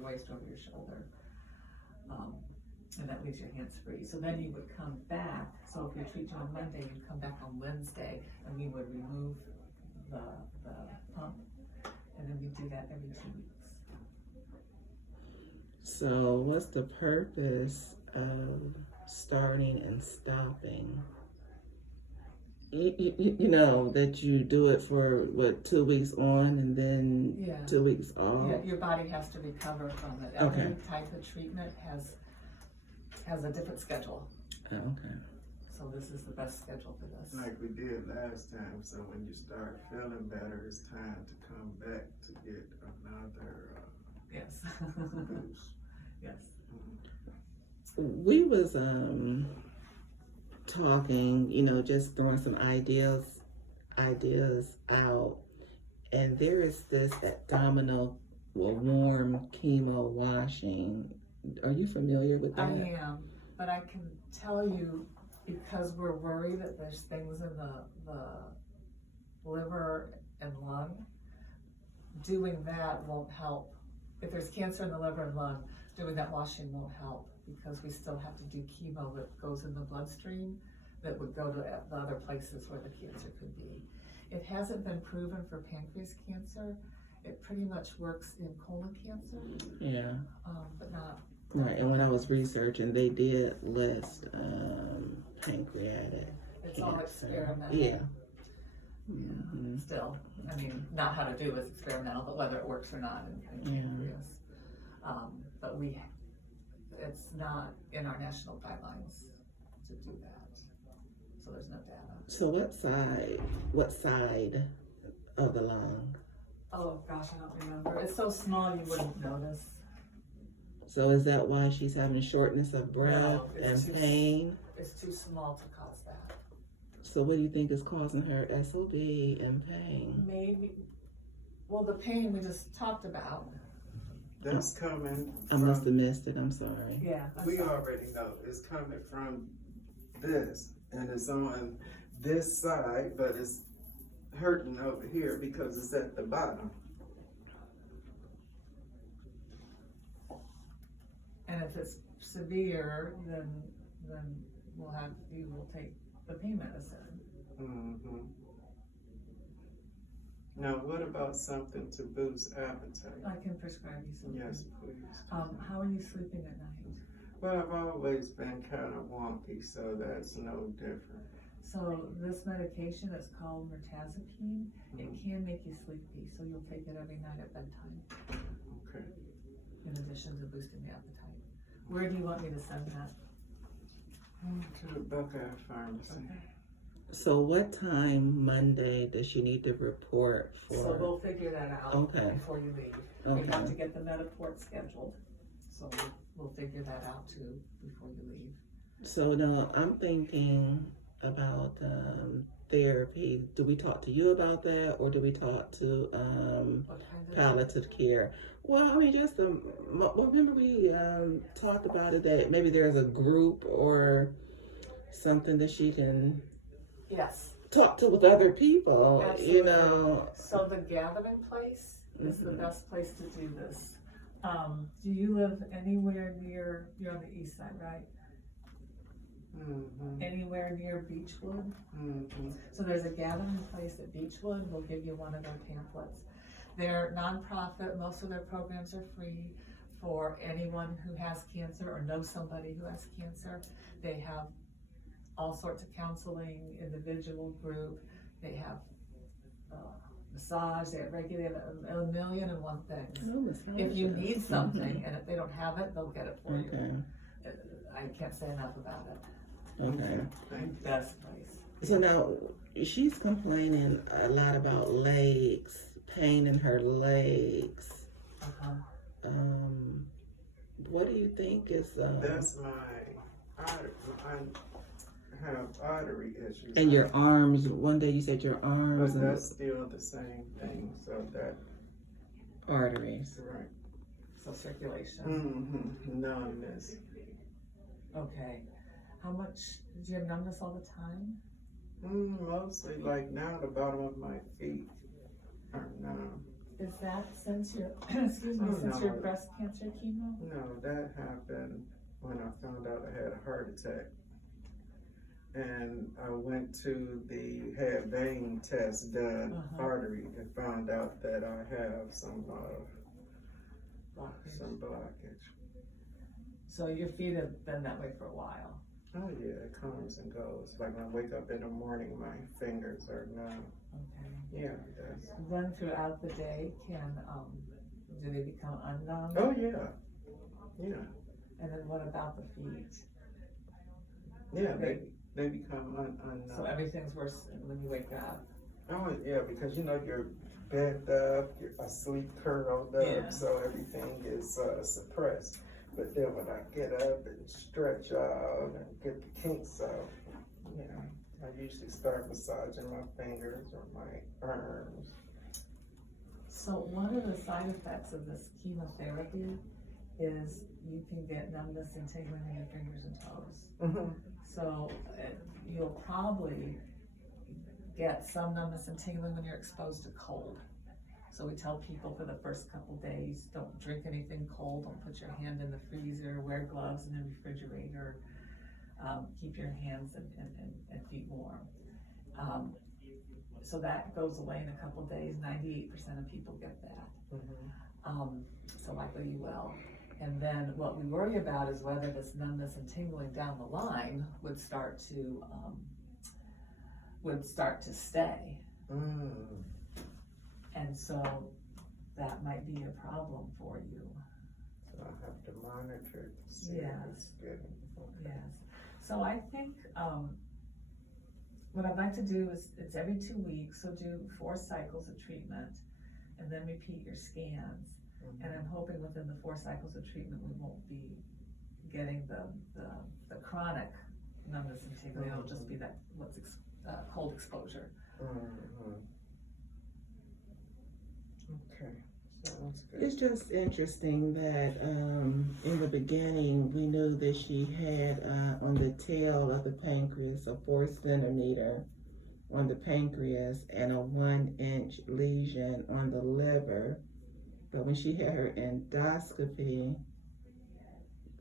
your waist, over your shoulder. And that leaves your hands free. So then you would come back. So if we treat you on Monday, you'd come back on Wednesday, and we would remove the pump, and then we do that every 2 weeks. So what's the purpose of starting and stopping? You know, that you do it for, what, 2 weeks on and then 2 weeks off? Yeah, your body has to recover from it. Okay. Every type of treatment has a different schedule. Okay. So this is the best schedule for this. Like we did last time, so when you start feeling better, it's time to come back to get another Yes. boost. Yes. We was talking, you know, just throwing some ideas out, and there is this abdominal warm chemo washing. Are you familiar with that? I am, but I can tell you, because we're worried that there's things in the liver and lung, doing that won't help. If there's cancer in the liver and lung, doing that washing won't help, because we still have to do chemo that goes in the bloodstream that would go to the other places where the cancer could be. It hasn't been proven for pancreas cancer. It pretty much works in colon cancer. Yeah. But not. Right, and when I was researching, they did list pancreatic It's cancer. all experimental. Yeah. Yeah. Still, I mean, not how to do is experimental, but whether it works or not in pancreas. But it's not in our national guidelines to do that. So there's no data. So what side of the lung? Oh gosh, I don't remember. It's so small you wouldn't notice. So is that why she's having shortness of breath No, it's and too- pain? It's too small to cause that. So what do you think is causing her SOB and pain? Maybe, well, the pain we just talked about. That's coming I must have missed it, I'm sorry. Yeah. we already know it's coming from this, and it's on this side, but it's hurting over here because it's at the bottom. And if it's severe, then you will take the pain medicine. Mm-hmm. Now, what about something to boost appetite? I can prescribe you something. Yes, please. How are you sleeping at night? Well, I've always been kind of wonky, so that's no different. So this medication is called mirtazapine. It can make you sleepy, so you'll take it every night at bedtime, Okay. in addition to boosting the appetite. Where do you want me to send that? To the Buckeye Pharmacy. So what time Monday does she need to report for? So we'll figure that out Okay. before you leave. We Okay. have to get the Mediport scheduled, so we'll figure that out too before you leave. So now I'm thinking about therapy. Do we talk to you about that, or do we talk to What kind of? palliative care? Well, I mean, just remember we talked about it, that maybe there's a group or something that she can Yes. talk to with other people. Absolutely. You know. So the gathering place is the Mhm. best place to do this. Do you live anywhere near, you're on the east side, right? Mm-hmm. Anywhere near Beechwood? Mm-hmm. So there's a gathering place at Beechwood. We'll give you one of their pamphlets. They're nonprofit. Most of their programs are free for anyone who has cancer or knows somebody who has cancer. They have all sorts of counseling, individual, group. They have massage. They have regular, a million and one things. If you need something, and if they don't have it, they'll get it for Okay. you. I can't say enough about it. Okay. Thank you. Best place. So now she's complaining a lot about legs, pain in her legs. Uh-huh. What do you think is That's my artery. I have artery issues. and your arms? One day you said your arms But and that's still the same thing. So that arteries. right. So circulation. Mm-hmm. Numbness. Okay. How much, do you have numbness all the time? Mostly like now the bottom of my feet are numb. is that since your, excuse me, Oh, since your no. breast cancer chemo? No, that happened when I found out I had a heart attack. And I went to had vein test done, Uh-huh. artery, and found out that I have some Blockage. blockage. So your feet have been that way for a while. Oh yeah, it comes and goes. Like when I wake up in the morning, my fingers are numb. Okay. Yeah, it does. Then throughout the day, do they become unnumb? Oh yeah, yeah, And then what about the feet? yeah. They become unnumb. So everything's worse when you wake up. Oh yeah, because you're bent up, you're asleep, curled up, Yeah. so everything is suppressed. But then when I get up and stretch out and get the kinks out, I usually start massaging my fingers or my arms. So one of the side effects of this chemotherapy is you can get numbness and tingling in your fingers and toes. Mm-hmm. So you'll probably get some numbness and tingling when you're exposed to cold. So we tell people for the first couple days, don't drink anything cold, don't put your hand in the freezer, wear gloves in the refrigerator, keep your hands and feet warm. So that goes away in a couple days. 98% of people get that. Mm-hmm. So likely you will. And then what we worry about is whether this numbness and tingling down the line would start to stay. Mm. And so that might be a problem for you. So I have to monitor to see if it's getting. Okay. Yes. So I think what I'd like to do is it's every 2 weeks, so do 4 cycles of treatment and then repeat your scans. Mm-hmm. And I'm hoping within the 4 cycles of treatment we won't be getting the chronic numbness and tingling. It'll just be that cold exposure. Mm-hmm. Okay, sounds good. It's just interesting that in the beginning we knew that she had on the tail of the pancreas a 4 centimeter on the pancreas and a 1-inch lesion on the liver. But when she had her endoscopy,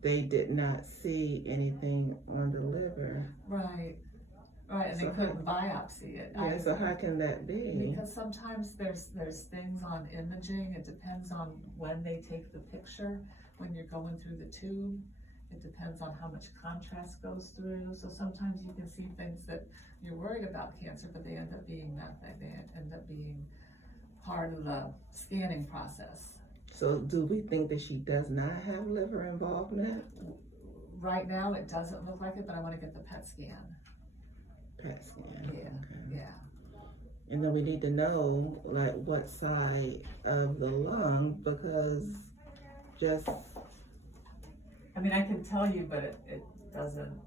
they did not see anything on the liver. Right, and they So couldn't biopsy it. Yeah, so how can that be? Because sometimes there's things on imaging, it depends on when they take the picture, when you're going through the tube. It depends on how much contrast goes through, so sometimes you can see things that you're worried about cancer, but they end up being nothing, they end up being part of the scanning process. So do we think that she does not have liver involvement? Right now, it doesn't look like it, but I wanna get the PET scan. PET scan. Yeah, Okay. yeah. And then we need to know like what side of the lung, because just I mean, I can tell you, but it doesn't.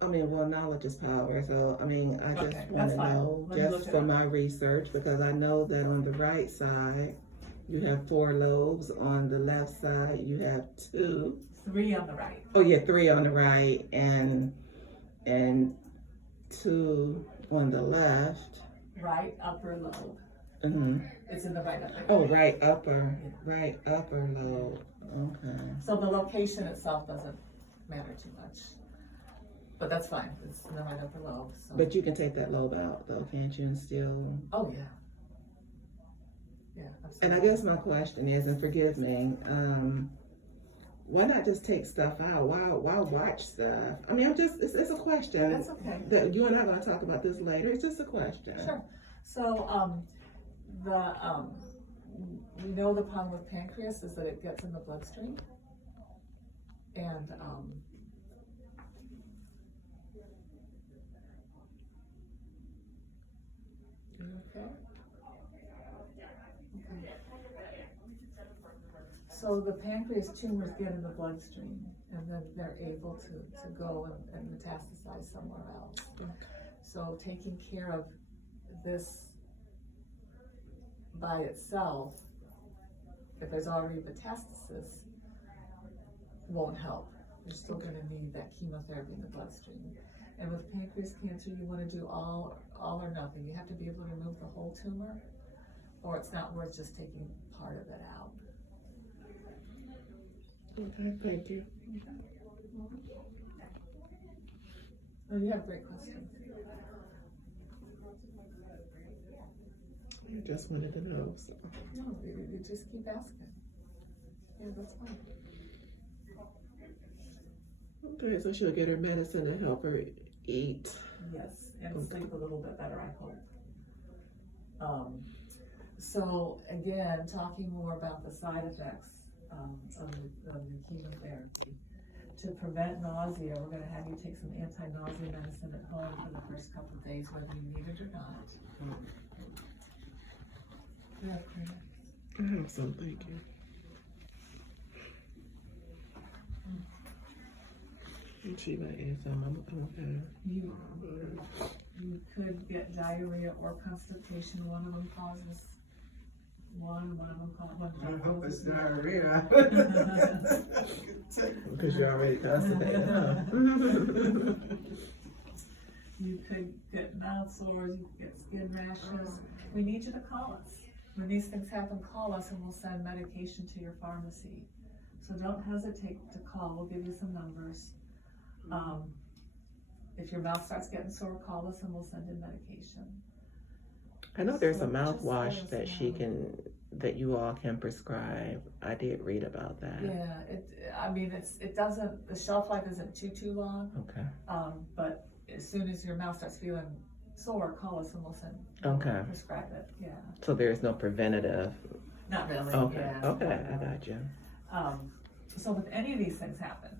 well, knowledge is power. So, I just Okay, want that's to fine. know, Let me look just it for up. my research, because I know that on the right side, you have 4 lobes. On the left side, you have 2. 3 on the right. Oh, yeah, 3 on the right and 2 on the left. Right upper lobe. Mm-hmm. It's in the right upper. Oh, right upper lobe. Okay. So the location itself doesn't matter too much. But that's fine, it's in the right upper lobe, so. But you can take that lobe out though, can't you, and still? Oh, yeah. Yeah, And I absolutely. guess my question is, and forgive me, why not just take stuff out? Why watch stuff? It's a question. That's okay. That you and I are gonna talk about this later. It's just a question. Sure. So, we know the problem with pancreas is that it gets in the bloodstream. And, you okay? Okay. So the pancreas tumors get in the bloodstream and then they're able to go and metastasize somewhere else. So taking care of this by itself, if there's already metastasis, won't help. You're still gonna need that chemotherapy in the bloodstream. And with pancreas cancer, you wanna do all or nothing. You have to be able to remove the whole tumor, or it's not worth just taking part of it out. Okay, thank you. Oh, you have great questions. I just wanted to know, so. No, you just keep asking. Yeah, that's fine. Okay, so she'll get her medicine to help her eat. Yes, and sleep a little bit better, I hope. So again, talking more about the side effects of the chemotherapy. To prevent nausea, we're gonna have you take some anti-nausea medicine at home for the first couple of days, whether you need it or not. Yeah, Karina. I have some, thank you. And she might add some, I'm okay. You could get diarrhea or constipation. One of them causes one of them I hope it's causes diarrhea. Because you're already constipated, huh? You could get mouth sores, you could get skin rashes. We need you to call us. When these things happen, call us and we'll send medication to your pharmacy. So don't hesitate to call, we'll give you some numbers. If your mouth starts getting sore, call us and we'll send in medication. I know there's a So just mouthwash let that us she know. that you all can prescribe. I did read about that. Yeah, it doesn't, the shelf life isn't too long, Okay. but as soon as your mouth starts feeling sore, call us and we'll Okay. prescribe it, yeah. So there's no preventative. Not really, Okay. yeah. Okay, I got you. So if any of these things happen,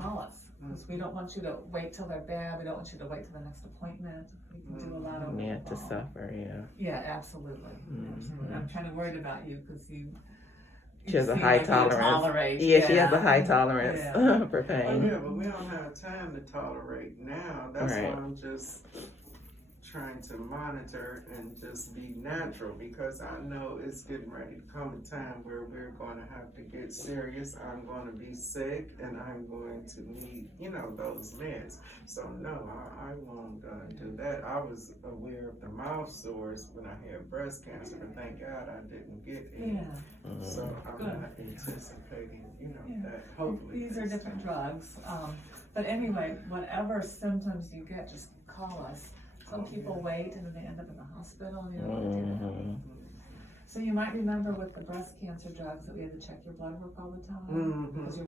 call us, because we don't want you to wait till they're bad, we don't want you to wait till the next appointment. We can do a lot of. Yeah, to suffer. Yeah. Yeah, absolutely. Absolutely. I'm kind of worried about you, because you. She has a seem high like you tolerance. tolerate, Yeah, she has a high tolerance Yeah. for Oh, pain. yeah, but we don't have time to tolerate now. That's Right. why I'm just trying to monitor and just be natural, because I know it's getting ready to come a time where we're going to have to get serious. I'm going to be sick and I'm going to need, those meds. So no, I won't do that. I was aware of the mouth sores when I had breast cancer, but thank God I didn't get any. Yeah, So I'm Good. not anticipating, Yeah. that hopefully. these are this different time- drugs, but anyway, whatever symptoms you get, just call us. Some people wait and then they end up in the hospital and you don't want to do that. Mhm. So you might remember with the breast cancer drugs that we had to check your blood work all the time. Mhm. Because your